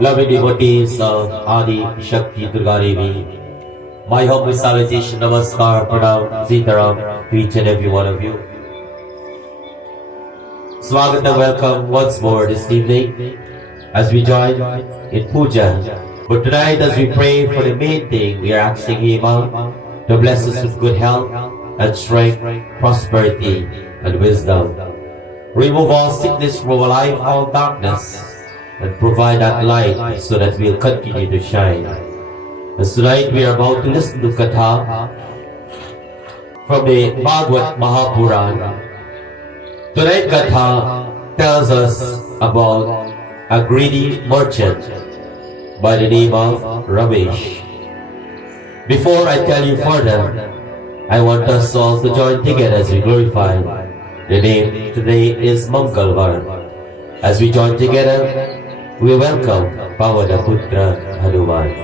Loving devotees of Adi Shakti Durga Devi, my humble salutation, namaskar, pranam, sitaram to each and every one of you. Swagat and welcome once more this evening as we join in puja. But tonight, as we pray for the main thing, we are asking Him to bless us with good health and strength, prosperity and wisdom. Remove all sickness from our life, all darkness, and provide that light so that we'll continue to shine. And tonight we are about to listen to Katha from the Bhagavad Mahapurana. Tonight's Katha tells us about a greedy merchant by the name of Ramesh. Before I tell you further, I want us all to join together as we glorify the name. Today is Mangalvar. As we join together, we welcome Pavanaputra Hanuman.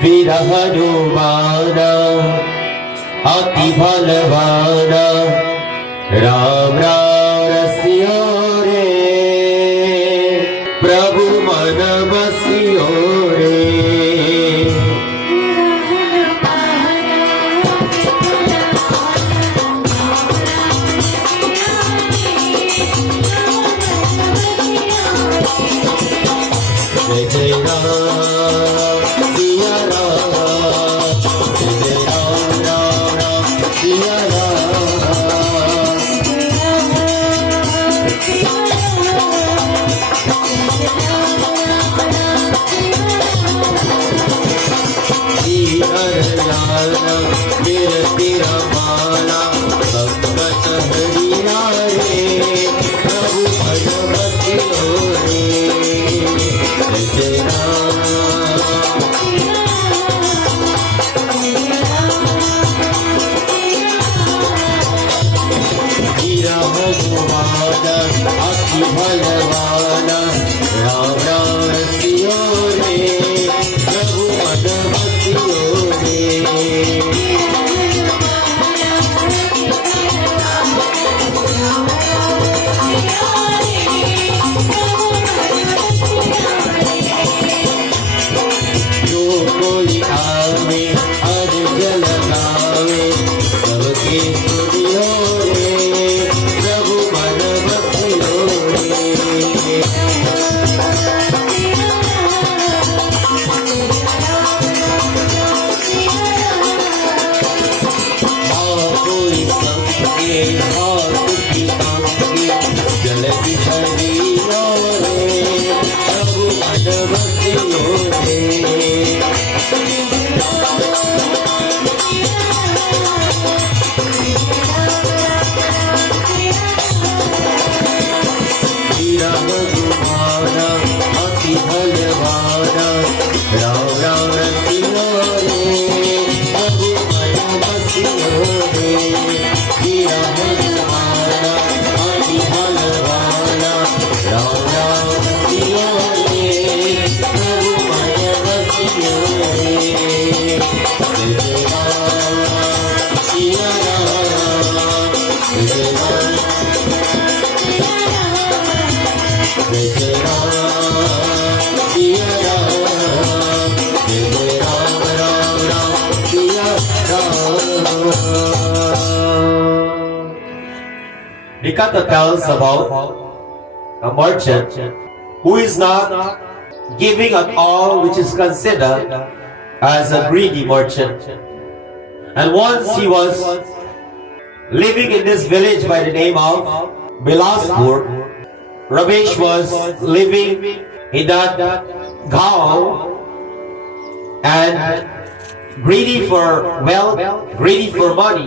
Veera Hanumana Ati Bhalavana Ram Ram Rasyo Re Prabhu Manavasyo Re. Jai Jai Ram, Siya Ram, Jai Jai Ram, Ram Ram, Siya Ram. Shri Haryana, Virati Ramana, Bhaktat Harirare, Prabhu Bhagavati Re. Jai Ram, Veera Bhagavana, Ati Bhalavana, Ram Ram Rasyo Re, Prabhu Manavasyo Re. जो कोई आवे हर जल गावे सबके सुनियो रे प्रभु मनवसियो रे. कोई सबके दुखी सबके जल बिछड़ियो रे प्रभु मनवसियो रे. Veera Bhagavana, Ati Bhalavana, Ram Ram Rasyo Re, Prabhu Manavasyo Re. Veera Bhagavana, Ati Bhalavana, Ram Ram Rasyo Re, Prabhu Manavasyo Re. Jai Jai Ram, Siya Ram, Jai Jai Ram, Jai Jai Ram, Siya Ram, Jai Jai Ram, Ram Ram, Siya Ram. The Katha tells about a merchant who is not giving at all, which is considered as a greedy merchant. And once he was living in this village by the name of Bilaspur. Ramesh was living in that gaon and greedy for wealth, greedy for money.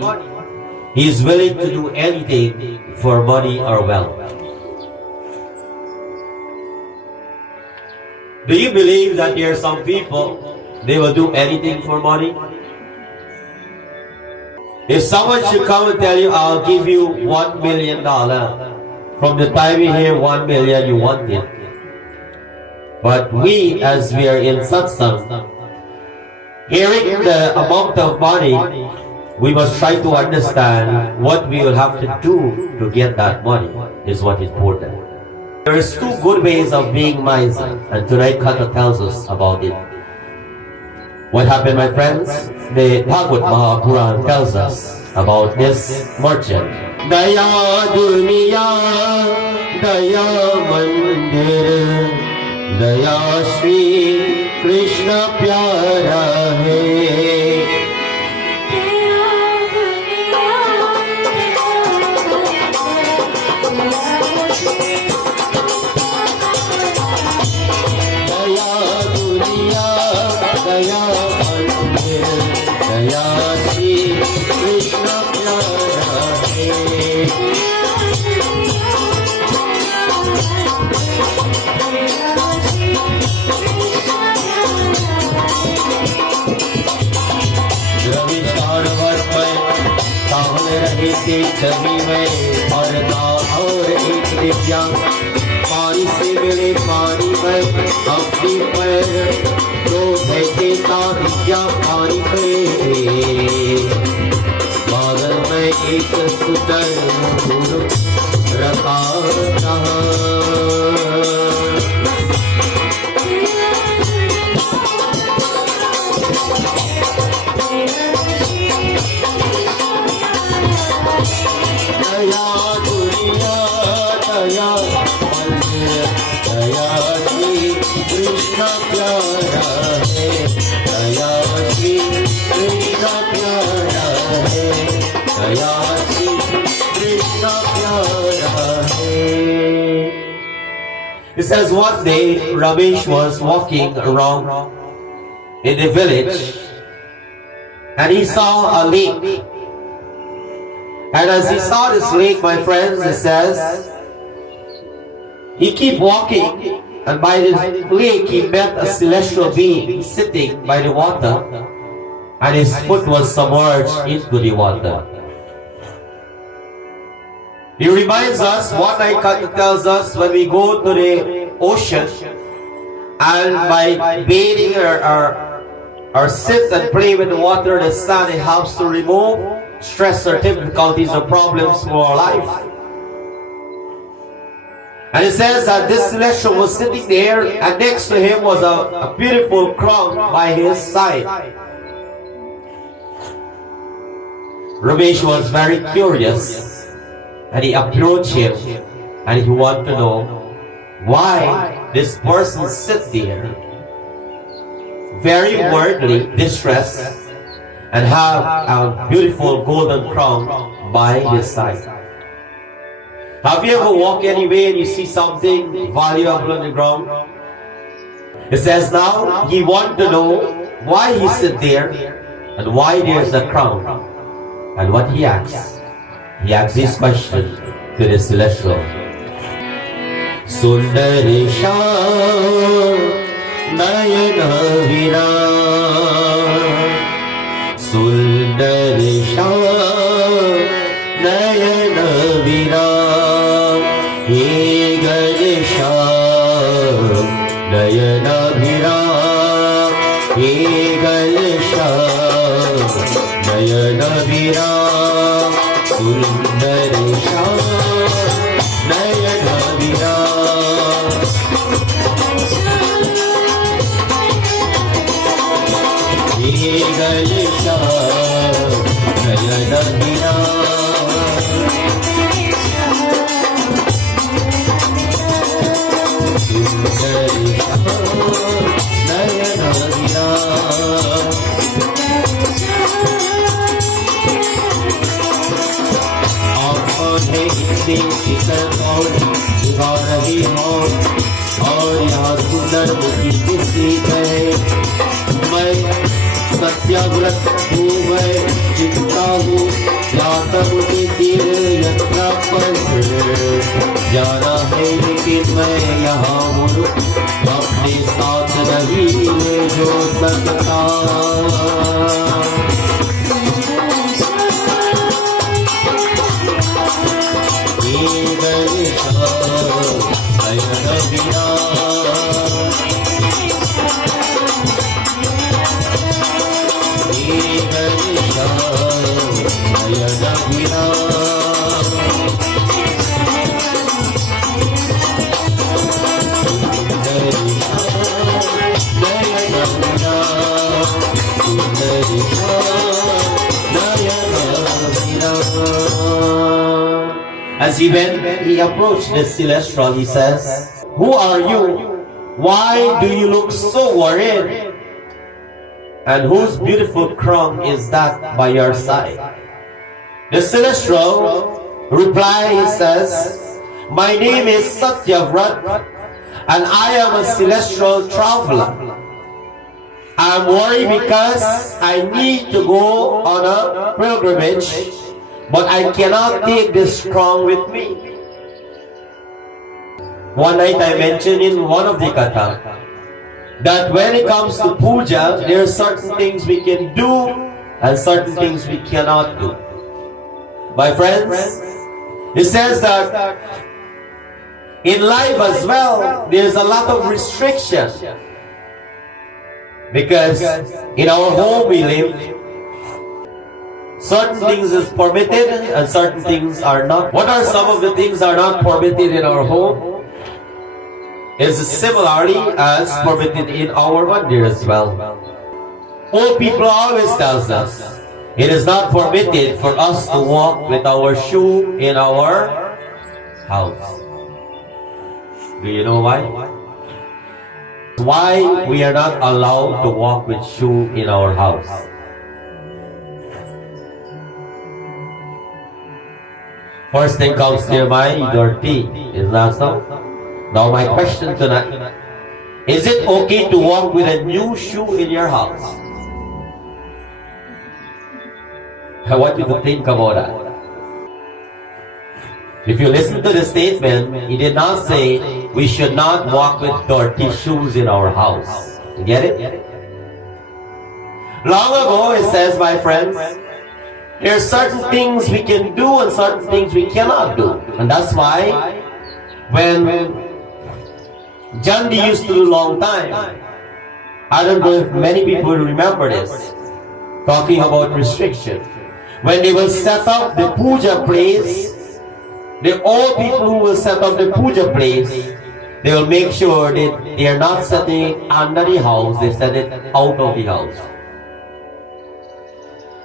He is willing to do anything for money or wealth. Do you believe that there are some people, they will do anything for money? If someone should come and tell you, I'll give you $1 million, from the time you hear 1 million, you want it. But we, as we are in satsang, hearing the amount of money, we must try to understand what we will have to do to get that money is what is important. There's two good ways of being miser, and tonight Kata tells us about it. What happened, my friends? The Bhagavad Mahapuran tells us about this merchant. Daya duniya, daya mandir, daya Shri Krishna pyara hai. छवि में और एक दिव्यांग पानी से मिले पानी में अपनी पैर दो भैसे दिव्या पानी में बादल में एक सुंदर रखा It says one day Ramesh was walking around in the village and he saw a lake. And as he saw this lake, my friends, it says he kept walking, and by this lake he met a celestial being sitting by the water, and his foot was submerged into the water. He reminds us, one night tells us, when we go to the ocean and by bathing or sit and play with the water, the sun, it helps to remove stress or difficulties or problems from our life. And it says that this celestial was sitting there, and next to him was a beautiful crown by his side. Ramesh was very curious, and he approached him, and he wanted to know why this person sit there, very worldly, distressed, and have a beautiful golden crown by his side. Have you ever walked anywhere and you see something valuable on the ground? It says now he wanted to know why he sit there and why there's a crown. And what he asks this question to the celestial. Sundarisha Nayana Vira Sundarisha Nayana Vira He Ganesha Nayana Vira He Ganesha Nayana Vira Sundarisha Nayana Vira He Ganesha Nayana Vira Sundarisha Nayana Vira और दिखा रही हो और यहाँ सुंदर मुखी किसी है मैं सत्याव्रत हूँ मैं चिंता हूँ जाता मुझे तीर यात्रा पर जाना है लेकिन मैं यहाँ हूँ अपने साथ नहीं है जो सकता As he approached the celestial, he says, "Who are you? Why do you look so worried? And whose beautiful crown is that by your side?" The celestial replies, says, "My name is Satyavrat, and I am a celestial traveler. I'm worried because I need to go on a pilgrimage, but I cannot take this crown with me." One night I mentioned in one of the katha that when it comes to puja, there are certain things we can do and certain things we cannot do. My friends, it says that in life as well, there's a lot of restriction. Because in our home we live, certain things is permitted and certain things are not. What are some of the things that are not permitted in our home? Is similarly as permitted in our mandir as well. Old people always tells us, it is not permitted for us to walk with our shoe in our house. Do you know why? Why we are not allowed to walk with shoe in our house? First thing comes to your mind, dirty. Is that so? Now my question tonight, is it okay to walk with a new shoe in your house? I want you to think about that. If you listen to the statement, he did not say we should not walk with dirty shoes in our house. You get it? Long ago, it says, my friends, there are certain things we can do and certain things we cannot do. And that's why when Jandi used to do long time, I don't know if many people remember this, talking about restriction. When they will set up the puja place, the old people who will set up the puja place, they will make sure that they are not setting it under the house, they set it out of the house.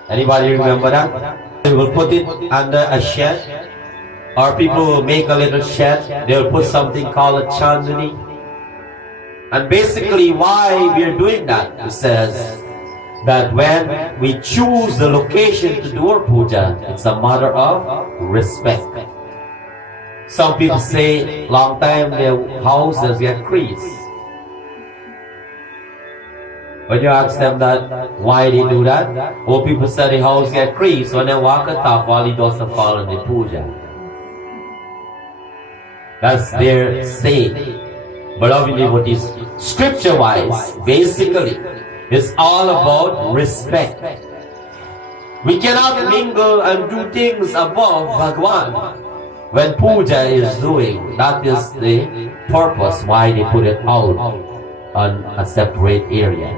Anybody remember that? They will put it under a shed, or people will make a little shed, they will put something called a chandani. And basically why we are doing that, it says that when we choose the location to do our puja, it's a matter of respect. Some people say, long time their houses get creased. When you ask them that, why they do that, old people say the house get creased when they walk on top while it doesn't fall in the puja. That's their saying. But obviously what is scripture-wise, basically, it's all about respect. We cannot mingle and do things above Bhagwan. When puja is doing, that is the purpose why they put it out on a separate area.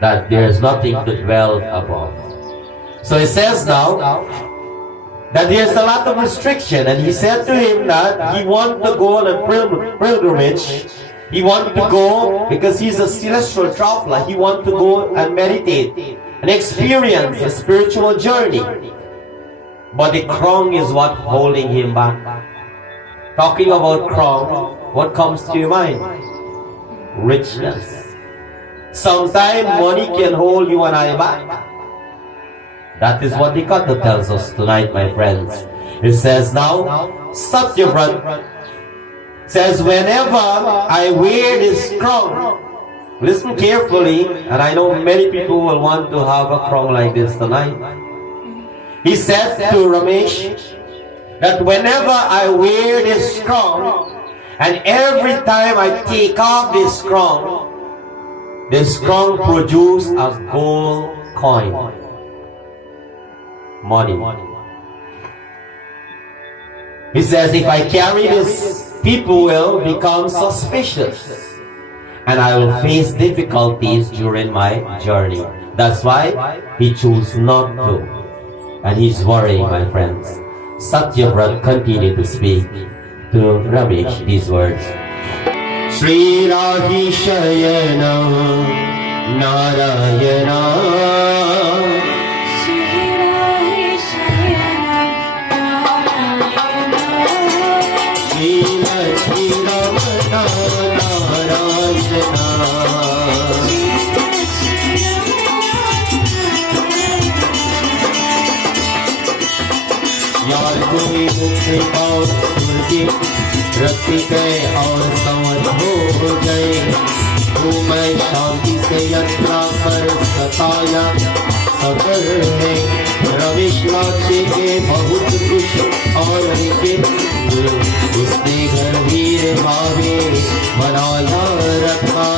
That there is nothing to dwell above. So it says now that there's a lot of restriction, and he said to him that he wanted to go on a pilgrimage. He wanted to go because he's a celestial traveler. He wanted to go and meditate and experience a spiritual journey. But the crown is what holding him back. Talking about crown, what comes to your mind? Richness. Sometimes money can hold you and I back. That is what the Katha tells us tonight, my friends. It says now, Satyavrat says, whenever I wear this crown, listen carefully, and I know many people will want to have a crown like this tonight. He said to Ramesh that whenever I wear this crown, and every time I take off this crown produces a gold coin. Money. He says, if I carry this, people will become suspicious and I will face difficulties during my journey. That's why he chose not to. And he's worrying, my friends. Satyavrat continued to speak to Ramesh these words. Sri Rahi Shayana Narayana और सुर के रखी गए और समझ हो गए। तो मैं शांति से यात्रा कर सताया सफर है। रमेश लाचे के बहुत कुछ और के उसने घर वीर भावे बनाया रखा।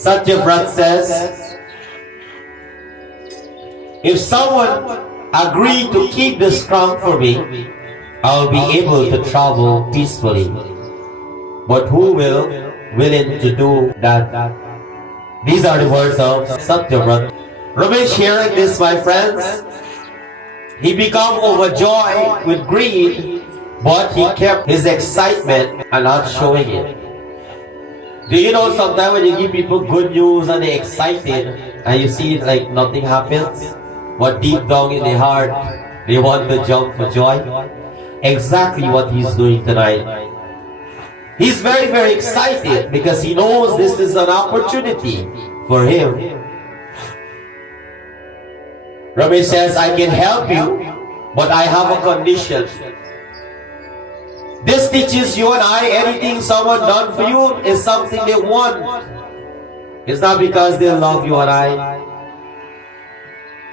Satyavrat says, if someone agreed to keep this crown for me, I'll be able to travel peacefully. But who will willing to do that? These are the words of Satyavrat. Ramesh, hearing this, my friends, he became overjoyed with greed, but he kept his excitement and not showing it. Do you know sometimes when you give people good news and they're excited and you see it like nothing happens, but deep down in their heart they want to jump for joy? Exactly what he's doing tonight. He's very, very excited because he knows this is an opportunity for him. Ramesh says, I can help you, but I have a condition. This teaches you and I, anything someone done for you is something they want. It's not because they love you and I.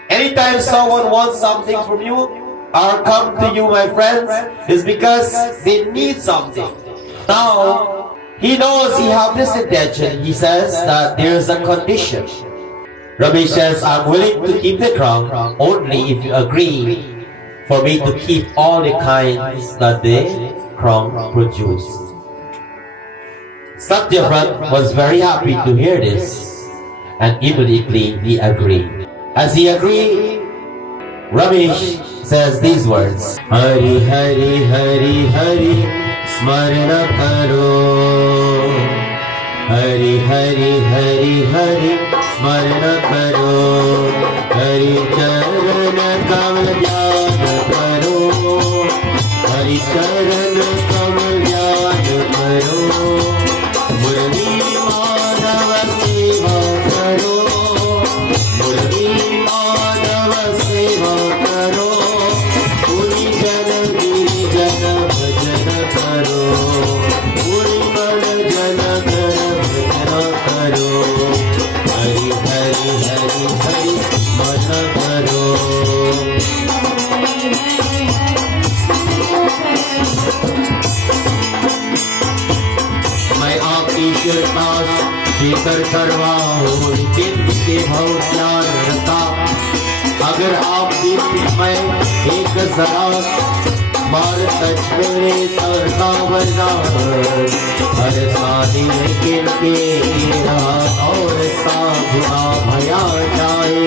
Anytime someone wants something from you or come to you, my friends, is because they need something. Now, he knows he have this intention. He says that there is a condition. Ramesh says, I'm willing to keep the crown only if you agree for me to keep all the kinds that the crown produced. Satyavrat was very happy to hear this and immediately he agreed. As he agreed, Ramesh says these words, Hari Hari Hari Hari Smarana Karo, Hari Hari Hari Hari Smarana Karo, Hari Charana Kamal Jnana Karo, Hari Charana Kamal Jnana Karo, Murli Madhava Seva Karo, Murli Madhava Seva Karo, Puri Jana Giri Jana Bhajana Karo, Puri Mana Jana Kara Bhajana Karo, Hari Hari Hari Hari Mana Karo. मैं आपकी शिरपास शीकर करवा हूँ चित्त के बहुत प्यार रखा। अगर आप दिन में एक जरा बार सच मेरे तरता बना, हर शादी में किनके रात और सा गुना भया जाए।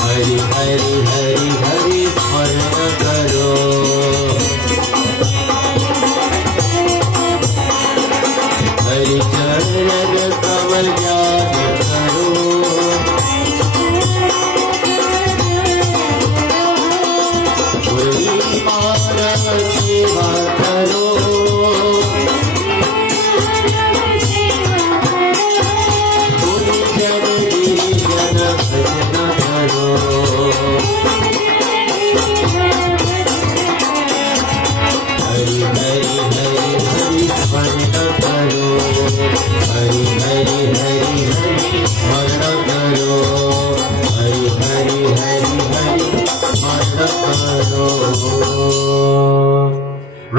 हरि हरि हरि हरि स्मरण करो, हरि चरण कमल याद करो, मुरली माधव सेवा करो, पुरी जन गिरि जन भजन करो,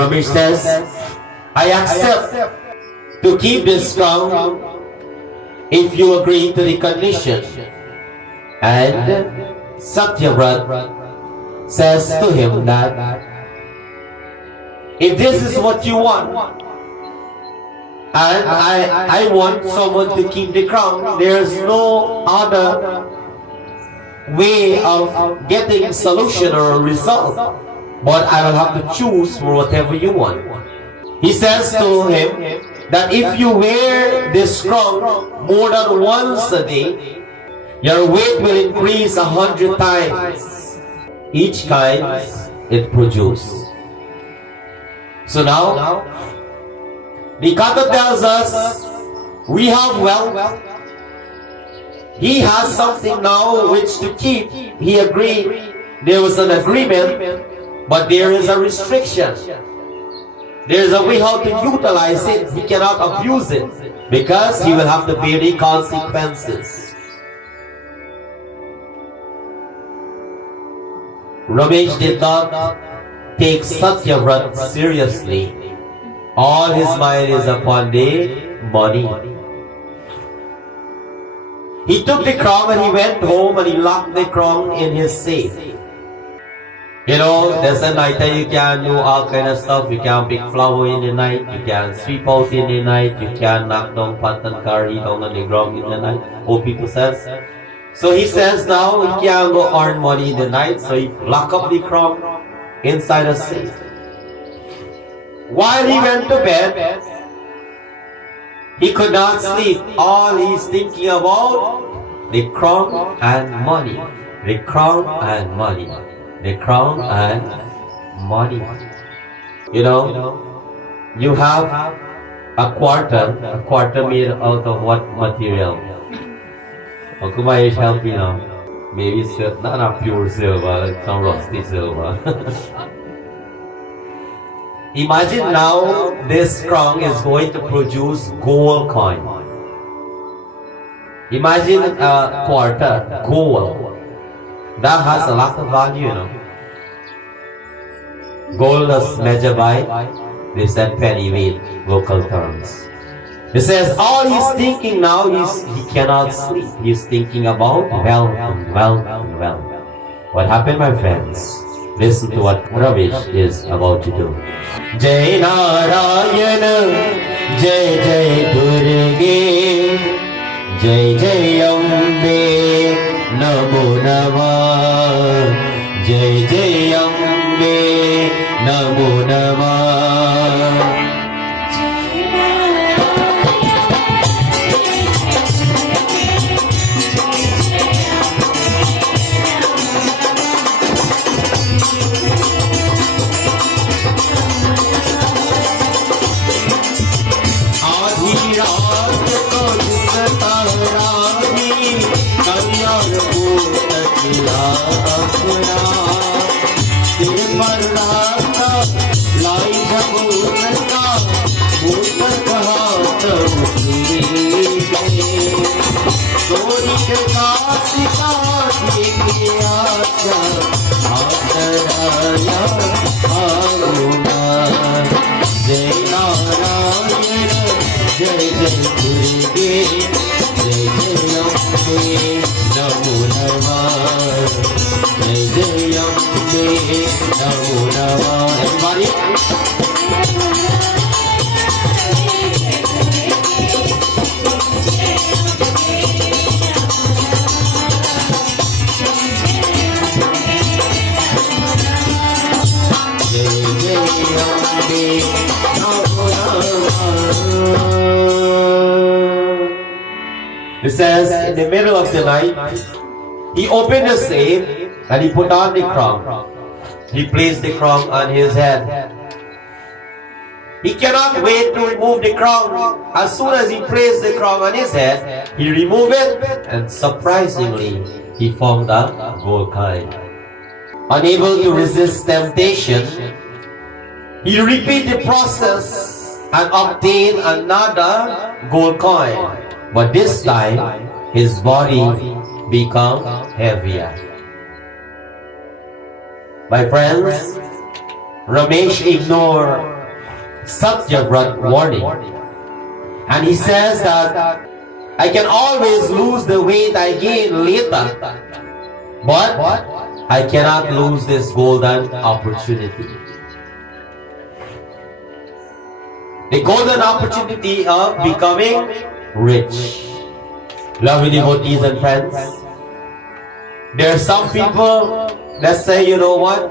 Ramesh says, I accept to keep this crown if you agree to the condition. And Satyavrat says to him that if this is what you want, and I want someone to keep the crown, there's no other way of getting solution or a result, but I will have to choose for whatever you want. He says to him that if you wear this crown more than once a day, your weight will increase 100 times each time it produces. So now, the Kata tells us we have wealth. He has something now which to keep. He agreed. There was an agreement, but there is a restriction. There is a way how to utilize it. He cannot abuse it because he will have to bear the consequences. Ramesh did not take Satyavrat seriously. All his mind is upon the money. He took the crown and he went home and he locked the crown in his safe. You know, there's a night that you can do all kind of stuff. You can pick flower in the night, you can sweep out in the night, you can knock down pot and carry down on the ground in the night. Old people says. So he says now he can't go earn money in the night, so he lock up the crown inside a safe. While he went to bed, he could not sleep. All he's thinking about, the crown and money. The crown and money. The crown and money. You know, you have a quarter made out of what material? How come I help you now? Maybe it's not pure silver, like some rusty silver. Imagine now this crown is going to produce gold coin. Imagine a quarter gold. That has a lot of value, you know. Gold is measured by, they said penny weight, local terms. He says all he's thinking now is he cannot sleep. He's thinking about wealth and wealth and wealth. What happened, my friends? Listen to what Ramesh is about to do. Jai Narayana, Jai Jai Durge, Jai Jai Ambe, Namo Namah, Jai Jai Ambe, Namo Namah. It says, in the middle of the night, he opened the safe and he put on the crown. He placed the crown on his head. He cannot wait to remove the crown. As soon as he placed the crown on his head, he removed it, and surprisingly, he found a gold coin. Unable to resist temptation, he repeated the process and obtained another gold coin. But this time, his body became heavier. My friends, Ramesh ignored Satyavrat warning. And he says that I can always lose the weight I gain later, but I cannot lose this golden opportunity. The golden opportunity of becoming rich. Lovely devotees and friends, there are some people that say, you know what?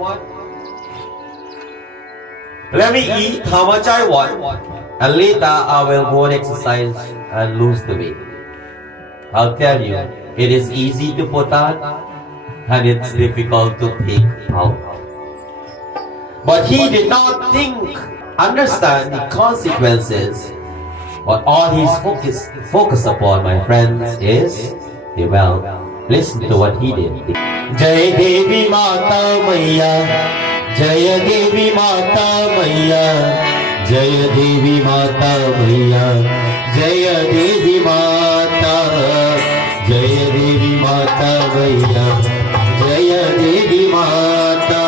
Let me eat how much I want, and later I will go and exercise and lose the weight. I'll tell you, it is easy to put on, and it's difficult to take out. But he did not understand the consequences. But all he's focused upon, my friends, is the wealth. Listen to what he did. Jai Devi Mata Maya, Jaya Devi Mata Maya, Jaya Devi Mata Maya, Jaya Devi Mata, Jaya Devi Mata Maya, Jaya Devi Mata.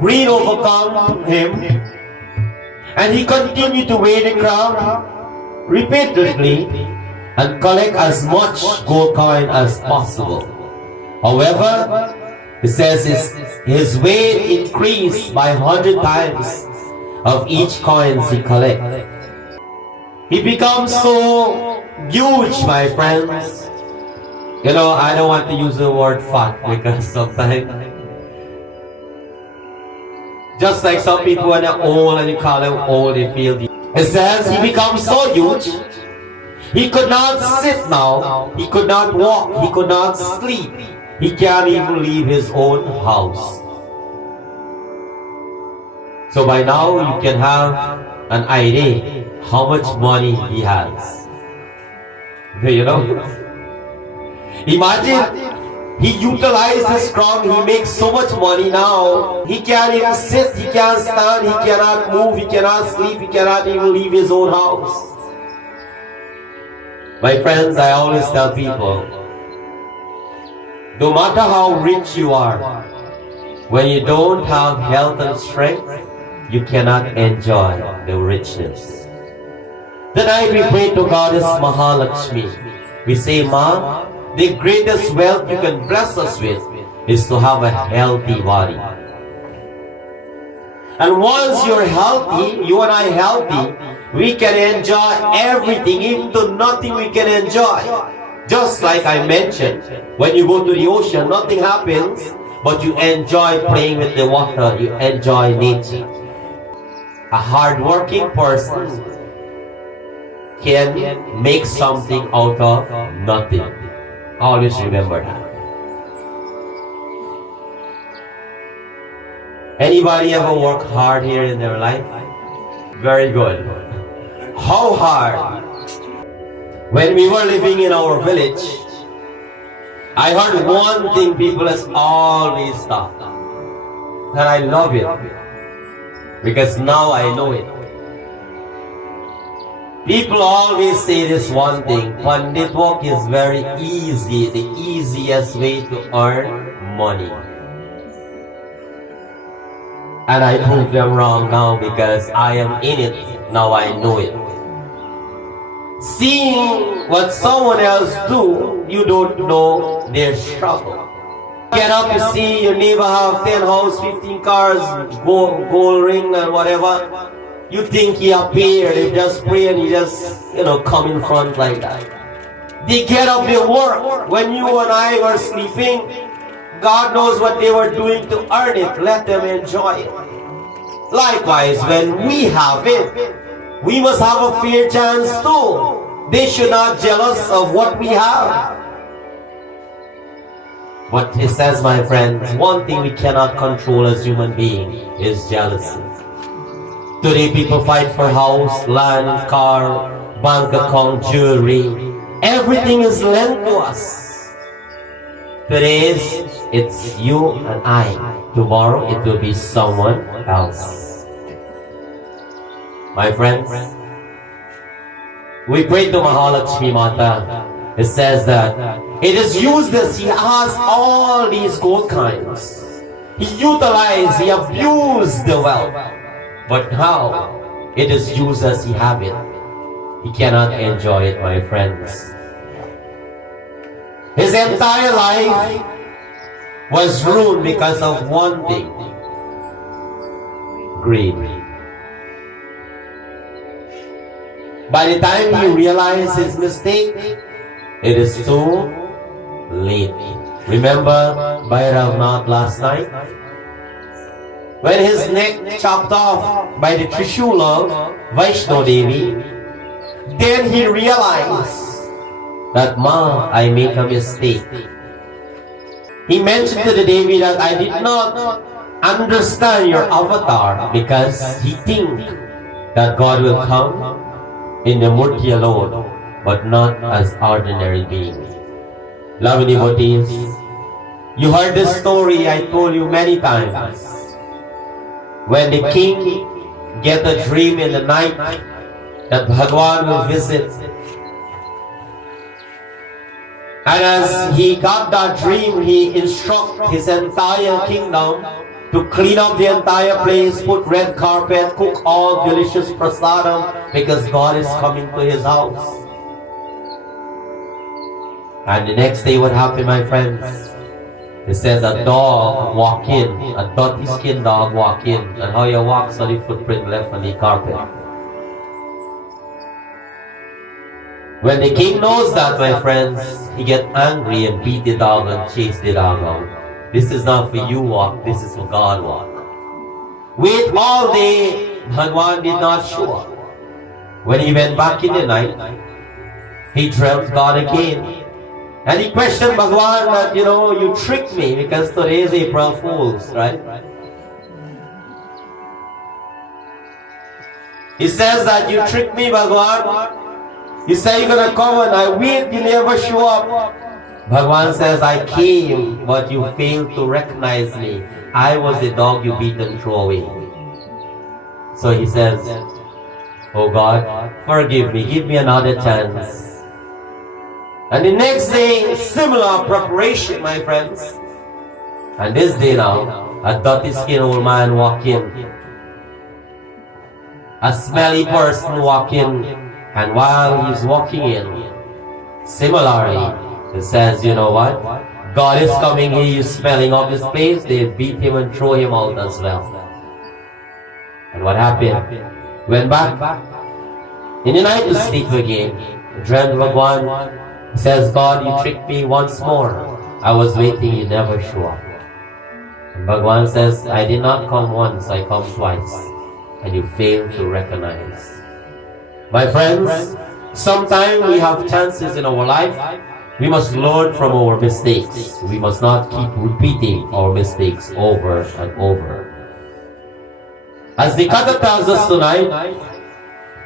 Greed overcome him, and he continued to weigh the crowd repeatedly and collect as much gold coin as possible. However, it says his weight increased by 100 times of each coins he collected. He becomes so huge, my friends. You know, I don't want to use the word fat because sometimes, just like some people when they're old and you call them old, they feel the... It says he becomes so huge, he could not sit now, he could not walk, he could not sleep. He can't even leave his own house. So by now you can have an idea how much money he has. You know? Imagine he utilizes strong, he makes so much money now. He can't even sit, he can't stand, he cannot move, he cannot sleep, he cannot even leave his own house. My friends, I always tell people, no matter how rich you are, when you don't have health and strength, you cannot enjoy the richness. Tonight we pray to Goddess Mahalakshmi. We say, Ma, the greatest wealth you can bless us with is to have a healthy body. And once you're healthy, you and I healthy, we can enjoy everything, even to nothing we can enjoy. Just like I mentioned, when you go to the ocean, nothing happens, but you enjoy playing with the water, you enjoy nature. A hard-working person can make something out of nothing. Always remember that. Anybody ever work hard here in their life? Very good. How hard? When we were living in our village, I heard one thing people has always thought, and I love it because now I know it. People always say this one thing, Pandit work is very easy, the easiest way to earn money. And I prove them wrong now because I am in it, now I know it. Seeing what someone else do, you don't know their struggle. Get up, you see your neighbor have 10 house, 15 cars, gold ring and whatever. You think he appeared, they just pray and he just, come in front like that. They get up, they work. When you and I were sleeping, God knows what they were doing to earn it. Let them enjoy it. Likewise, when we have it, we must have a fair chance too. They should not jealous of what we have. But it says, my friends, one thing we cannot control as human beings is jealousy. Today people fight for house, land, car, bank account, jewelry. Everything is lent to us. Today it's you and I. Tomorrow it will be someone else. My friends, we pray to Mahalakshmi Mata. It says that it is useless. He has all these gold kinds. He utilized, he abused the wealth. But how? It is useless. He have it. He cannot enjoy it, my friends. His entire life was ruined because of one thing: greed. By the time he realized his mistake, it is too late. Remember Bhairavnath last night? When his neck chopped off by the Trishula of Vaishno Devi, then he realized that, Ma, I make a mistake. He mentioned to the Devi that I did not understand your avatar, because he think that God will come in the Murti alone, but not as ordinary being. Loving devotees, you heard this story I told you many times. When the king get a dream in the night that Bhagwan will visit, and as he got that dream, he instructed his entire kingdom to clean up the entire place, put red carpet, cook all delicious prasadam, because God is coming to his house. And the next day what happened, my friends? It says a dog walk in, a dirty skinned dog walk in, and how you walk so the footprint left on the carpet. When the king knows that, my friends, he get angry and beat the dog and chase the dog out. This is not for you walk, this is for God walk. Wait all day, Bhagwan did not show up. When he went back in the night, he dreamt God again. And he questioned Bhagwan that, you tricked me, because today is April Fools, right? He says that you tricked me, Bhagwan. You say you're going to come and I wait, you never show up. Bhagwan says, I came, but you failed to recognize me. I was the dog you beat and threw away. So he says, oh God, forgive me, give me another chance. And the next day, similar preparation, my friends. And this day now, a dirty skinned old man walk in. A smelly person walk in. And while he's walking in, similarly, it says, you know what? God is coming here, he's smelling up this place. They beat him and throw him out as well. And what happened? Went back in the night to sleep again. Dreamt Bhagwan. He says, God, you tricked me once more. I was waiting, you never show up. And Bhagwan says, I did not come once, I come twice. And you failed to recognize. My friends, sometimes we have chances in our life. We must learn from our mistakes. We must not keep repeating our mistakes over and over. As the Katha tells us tonight,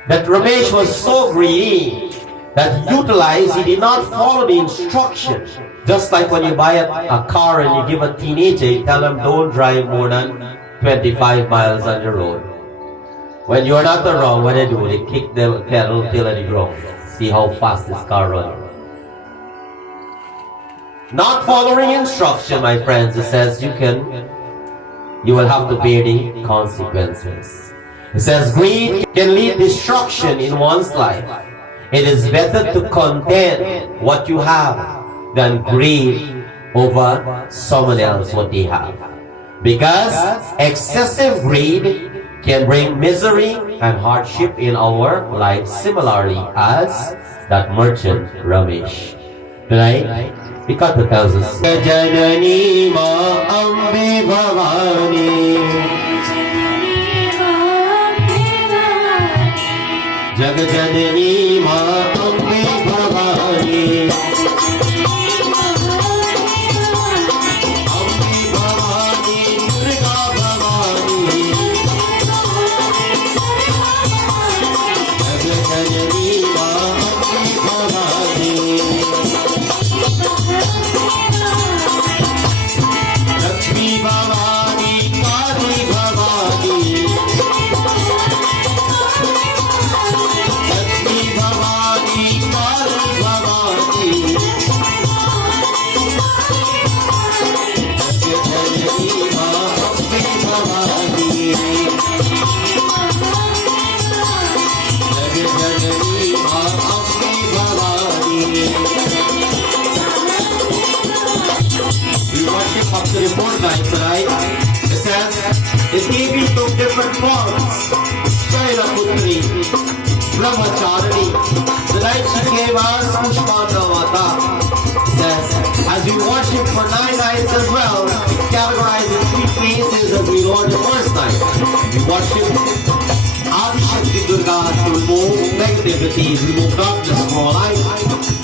that Ramesh was so greedy that he utilized, he did not follow the instruction. Just like when you buy a car and you give a teenager, you tell them don't drive more than 25 miles on the road. When you're not around, what they do, they kick the pedal till the ground. See how fast this car runs. Not following instruction, my friends, it says you will have to bear the consequences. It says greed can lead destruction in one's life. It is better to content what you have than grieve over someone else what they have. Because excessive greed can bring misery and hardship in our lives, similarly as that merchant Ramesh. Tonight, Vikata tells us, Janani ma ambe bhavani Jagajanani ma ambe bhavani After the fortnight tonight, it says the Devi took different forms. Shaila Putri, Brahmachari. Tonight she gave us Pushpanda Mata. It says, as we worship for 9 nights as well, categorized in 3 phases as we learned the first night. We worship Adi Shakti Durga to remove negativity, remove darkness from our life.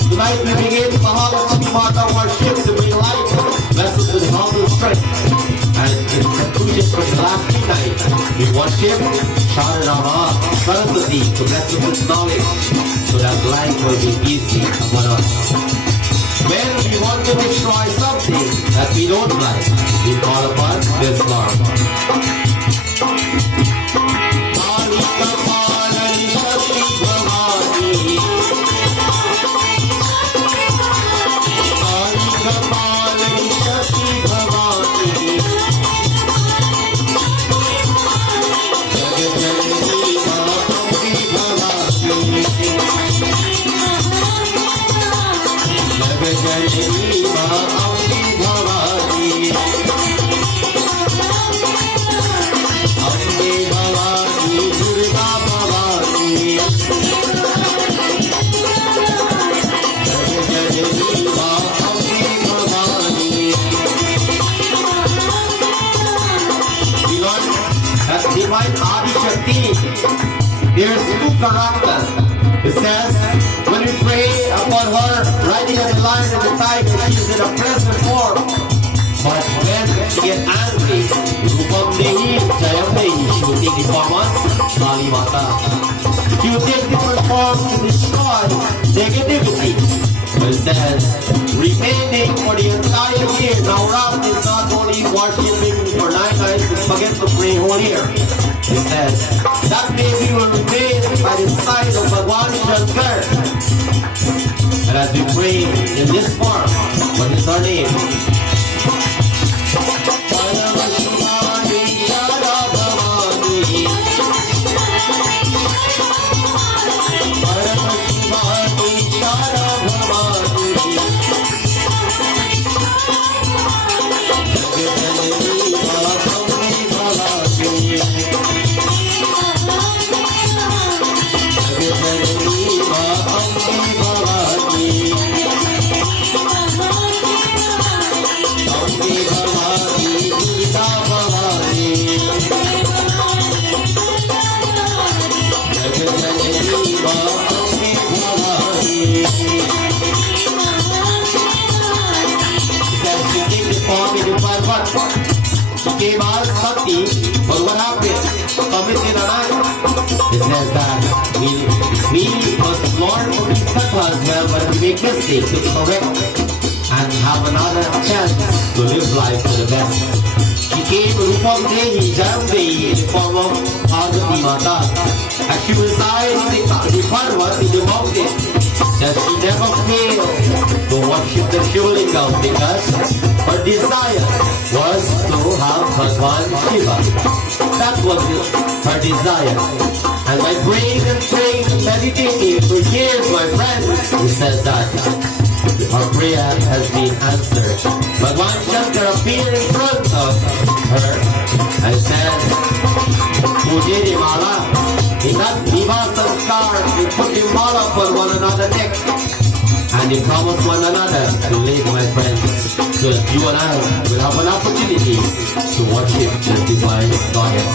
Tonight we begin Mahalakshmi Mata worship to bring light, blessed with health and strength. And in conclusion for the last 3 nights, we worship Sharanama Saraswati to bless us with knowledge, so that life will be easy upon us. When we want to destroy something that we don't like, we call upon this Lord. There's 2 characters. It says, when we pray upon her, riding on the lion and the tiger, she is in a present form. But when she gets angry, Rupam Dehi, Jayam Dehi, she will take the form as Kali Mata. She will take different forms to destroy negativity. But it says, remaining for the entire year. Now Ram is not only worshiping for 9 nights, but forget to pray whole year. It says, that baby will remain by the side of Bhagwan Shankar. And as we pray in this form, what is our name? Gave us Bhakti, but what happened? Committed a night. It says that we must learn from these tattva as well, but we make mistakes to correct and have another chance to live life to the best. She came Rupam Dehi, Jayam Dehi in the form of Parvati Mata. As she resides in the Parvat in the mountain, that she never failed to worship the Shivlingam because her desire was to have Bhagwan Shiva. that was her desire. And by praying and praying and meditating for years, my friends, he says that her prayer has been answered. But one chapter appeared in front of her and said, Mujhe mala, in that Viva Sanskar, we put the mala for one another neck. And they promise one another to live, my friends, so that you and I will have an opportunity to worship the divine goddess.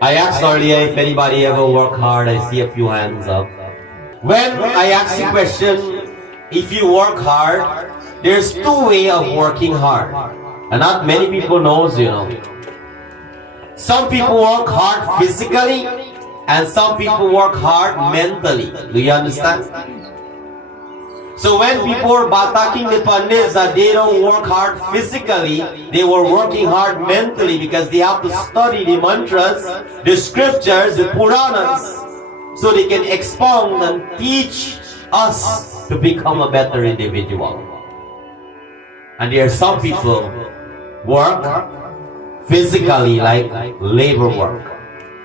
I asked earlier if anybody ever worked hard. I see a few hands up. When I asked the question, if you work hard, there's two ways of working hard. And not many people knows, you know. Some people work hard physically, and some people work hard mentally. Do you understand? So when people were bataking the pandits that they don't work hard physically, they were working hard mentally because they have to study the mantras, the scriptures, the Puranas, so they can expound and teach us to become a better individual. And there are some people work physically like labor work.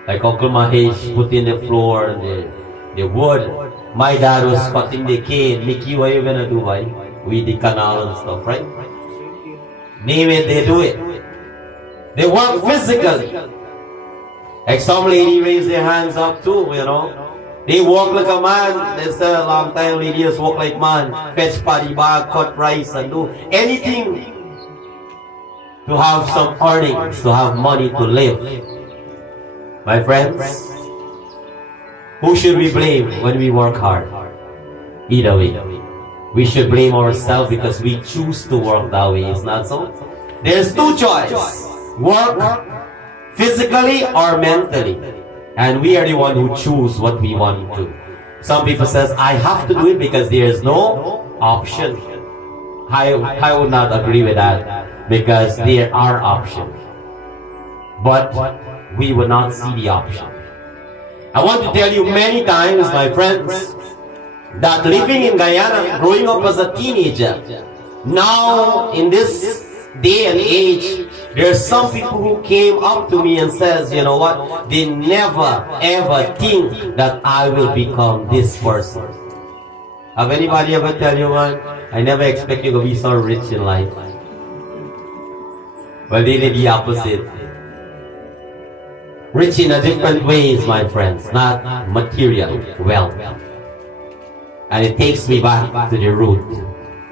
Like Uncle Mahesh put in the floor, the wood. My dad was cutting the cane. Mickey, what are you gonna do, boy? With the canal and stuff, right? Name it, they do it. They work physically. Like some lady raised their hands up too, you know. They walk like a man. They say a long time ladies walk like man. Fetch paddy bag, cut rice and do anything to have some earnings, to have money to live. My friends, who should we blame when we work hard? Either way. We should blame ourselves because we choose to work that way. Is not so? There's two choices. Work physically or mentally. And we are the one who choose what we want to. Some people says, I have to do it because there is no option. I would not agree with that because there are options. But we will not see the option. I want to tell you many times, my friends, that living in Guyana, growing up as a teenager, now in this day and age, there are some people who came up to me and says, you know what, they never ever think that I will become this person. Have anybody ever tell you, man, I never expect you to be so rich in life? Well, they did the opposite. Rich in a different ways, my friends, not material wealth. And it takes me back to the root.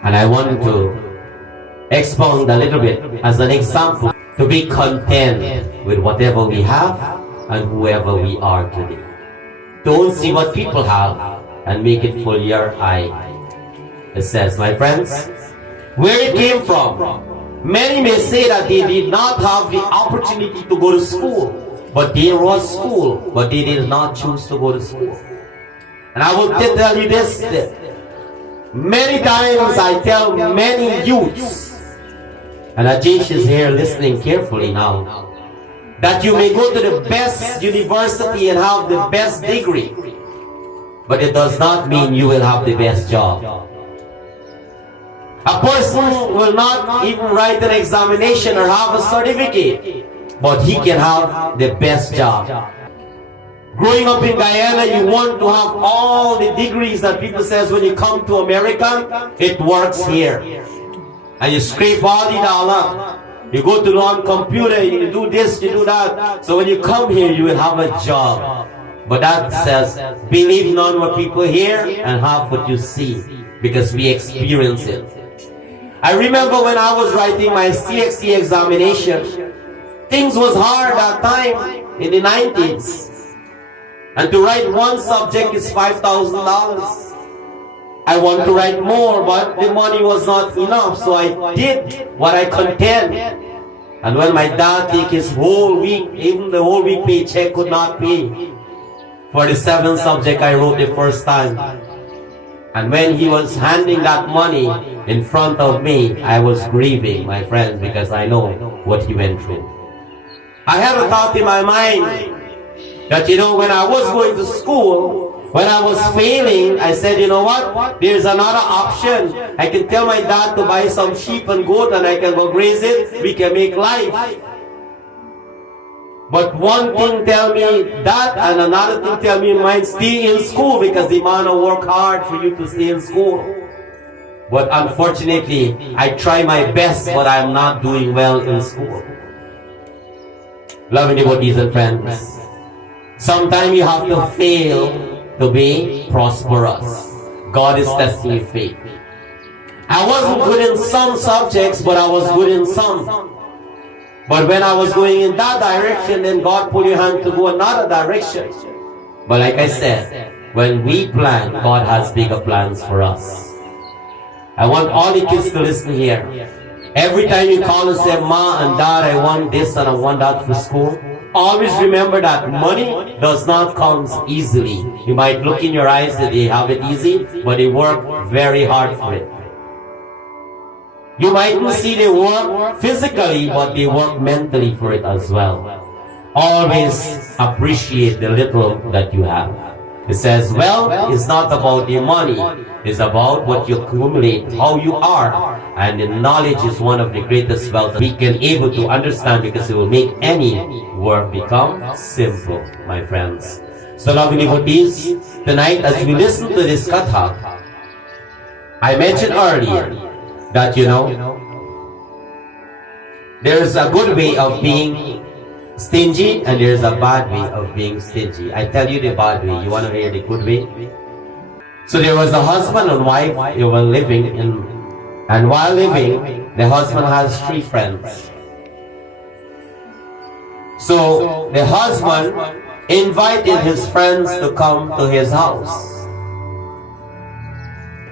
And I want to expound a little bit as an example to be content with whatever we have and whoever we are today. Don't see what people have and make it full your eye. It says, my friends, where it came from. Many may say that they did not have the opportunity to go to school. But there was school, but they did not choose to go to school. And I will tell you this, many times I tell many youths, and Ajesh is here listening carefully now, that you may go to the best university and have the best degree, but it does not mean you will have the best job. A person will not even write an examination or have a certificate, but he can have the best job. Growing up in Guyana, you want to have all the degrees that people says when you come to America, it works here. And you scrape all the dollar. You go to learn computer, you do this, you do that. So when you come here, you will have a job. But that says, believe not what people hear and have what you see, because we experience it. I remember when I was writing my CXC examination, things was hard that time in the 90s. And to write one subject is $5,000. I want to write more, but the money was not enough, so I did what I contend. And when my dad take his whole week, even the whole week paycheck could not pay. for the 7th subject I wrote the first time. And when he was handing that money in front of me, I was grieving, my friends, because I know what he went through. I had a thought in my mind that, when I was going to school, when I was failing, I said, you know what? There's another option. I can tell my dad to buy some sheep and goat and I can go graze it. We can make life. But one thing tell me that and another thing tell me might stay in school because the man will work hard for you to stay in school. But unfortunately, I try my best, but I'm not doing well in school. Loving devotees and friends, sometimes you have to fail to be prosperous. God is testing your faith. I wasn't good in some subjects, but I was good in some. But when I was going in that direction, then God pulled your hand to go another direction. But like I said, when we plan, God has bigger plans for us. I want all the kids to listen here. Every time you call and say, Ma and Dad, I want this and I want that for school, always remember that money does not come easily. You might look in your eyes that they have it easy, but they work very hard for it. You mightn't see they work physically, but they work mentally for it as well. Always appreciate the little that you have. It says, wealth is not about the money. It's about what you accumulate, how you are. And the knowledge is one of the greatest wealth we can able to understand because it will make any work become simple, my friends. So loving devotees, tonight as we listen to this katha, I mentioned earlier that there's a good way of being stingy and there's a bad way of being stingy. I tell you the bad way. You want to hear the good way? So there was a husband and wife. They were living and while living, the husband has 3 friends. So the husband invited his friends to come to his house.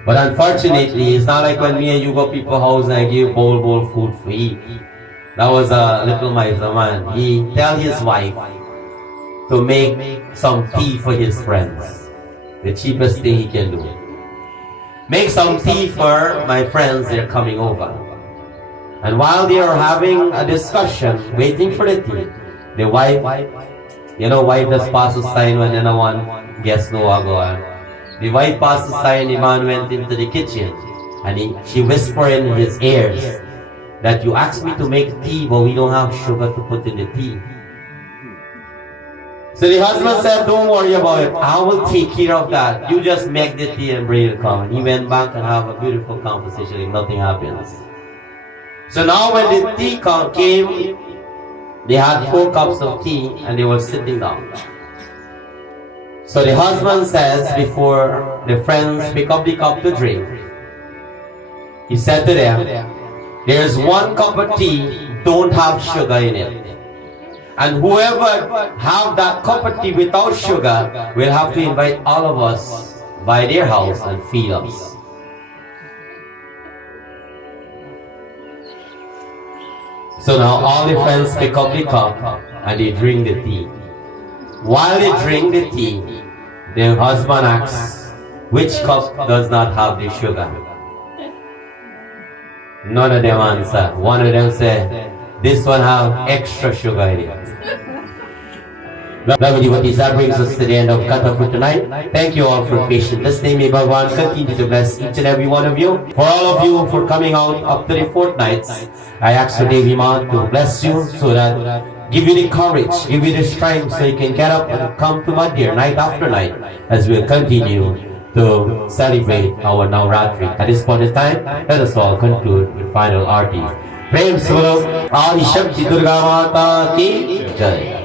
But unfortunately, it's not like when me and you go to people's house and I give bowl food for eat. That was a little miser man. He tell his wife to make some tea for his friends. The cheapest thing he can do. Make some tea for my friends, they're coming over. And while they are having a discussion, waiting for the tea, the wife, wife does pass a sign when anyone guess no go on. The wife passed the sign, the man went into the kitchen and she whispered in his ears that you asked me to make tea but we don't have sugar to put in the tea. So the husband said, don't worry about it, I will take care of that. You just make the tea and bring it come. And he went back and have a beautiful conversation and nothing happens. So now when the tea came, they had 4 cups of tea and they were sitting down. So the husband says, before the friends pick up the cup to drink, he said to them, there's 1 cup of tea, don't have sugar in it. And whoever have that cup of tea without sugar will have to invite all of us by their house and feed us. So now all the friends pick up the cup and they drink the tea. While they drink the tea, the husband asks, which cup does not have the sugar? None of them answer. One of them said, this one have extra sugar in it. Lovely devotees, that brings us to the end of Katha for tonight. Thank you all for patience listening. May Bhagavan continue to bless each and every one of you. For all of you for coming out up to the fortnights, I ask for Devi Ma to bless you so that give you the courage, give you the strength so you can get up and come to my dear night after night as we'll continue to celebrate our Navratri. At this point in time, let us all conclude with final arti. Prem Swarup Adi Shakti Durga Mata Ki Jai.